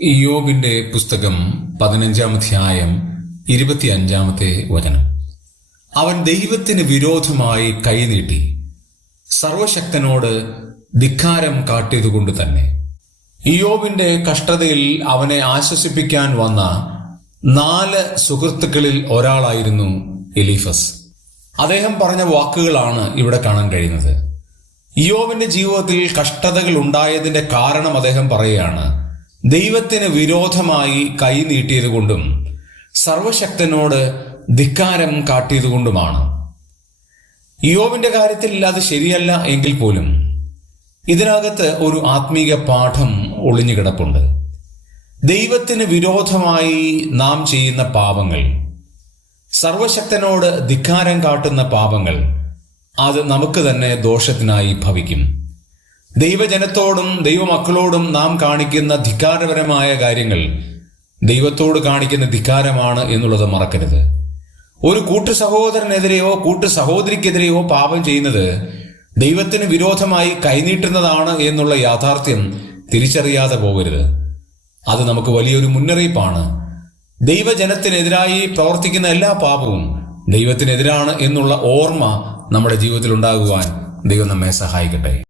ഇയോബിന്റെ പുസ്തകം പതിനഞ്ചാം അധ്യായം ഇരുപത്തിയഞ്ചാമത്തെ വചനം. അവൻ ദൈവത്തിന് വിരോധമായി കൈനീട്ടി സർവശക്തനോട് ധിക്കാരം കാട്ടിയതുകൊണ്ട് തന്നെ. ഇയോബിന്റെ കഷ്ടതയിൽ അവനെ ആശ്വസിപ്പിക്കാൻ വന്ന നാല് സുഹൃത്തുക്കളിൽ ഒരാളായിരുന്നു എലീഫസ്. അദ്ദേഹം പറഞ്ഞ വാക്കുകളാണ് ഇവിടെ കാണാൻ കഴിയുന്നത്. ഇയോബിന്റെ ജീവിതത്തിൽ കഷ്ടതകൾ ഉണ്ടായതിന്റെ കാരണം അദ്ദേഹം പറയുകയാണ് ദൈവത്തിന് വിരോധമായി കൈ നീട്ടിയതുകൊണ്ടും സർവശക്തനോട് ധിക്കാരം കാട്ടിയതുകൊണ്ടുമാണ് യോവിന്റെ കാര്യത്തിൽ അത് ശരിയല്ല എങ്കിൽ പോലും ഇതിനകത്ത് ഒരു ആത്മീക പാഠം ഒളിഞ്ഞു കിടപ്പുണ്ട്. ദൈവത്തിന് വിരോധമായി നാം ചെയ്യുന്ന പാപങ്ങൾ സർവശക്തനോട് ധിക്കാരം കാട്ടുന്ന പാപങ്ങൾ അത് നമുക്ക് തന്നെ ദോഷത്തിനായി ഭവിക്കും. ദൈവജനത്തോടും ദൈവമക്കളോടും നാം കാണിക്കുന്ന ധിക്കാരപരമായ കാര്യങ്ങൾ ദൈവത്തോട് കാണിക്കുന്ന ധിക്കാരമാണ് എന്നുള്ളത് മറക്കരുത്. ഒരു കൂട്ടു സഹോദരനെതിരെയോ കൂട്ടു സഹോദരിക്കെതിരെയോ പാപം ചെയ്യുന്നത് ദൈവത്തിന് വിരോധമായി കൈനീട്ടുന്നതാണ് എന്നുള്ള യാഥാർത്ഥ്യം തിരിച്ചറിയാതെ പോകരുത്. അത് നമുക്ക് വലിയൊരു മുന്നറിയിപ്പാണ്. ദൈവജനത്തിനെതിരായി പ്രവർത്തിക്കുന്ന എല്ലാ പാപവും ദൈവത്തിനെതിരാണ് എന്നുള്ള ഓർമ്മ നമ്മുടെ ജീവിതത്തിൽ ഉണ്ടാകുവാൻ ദൈവം നമ്മെ സഹായിക്കട്ടെ.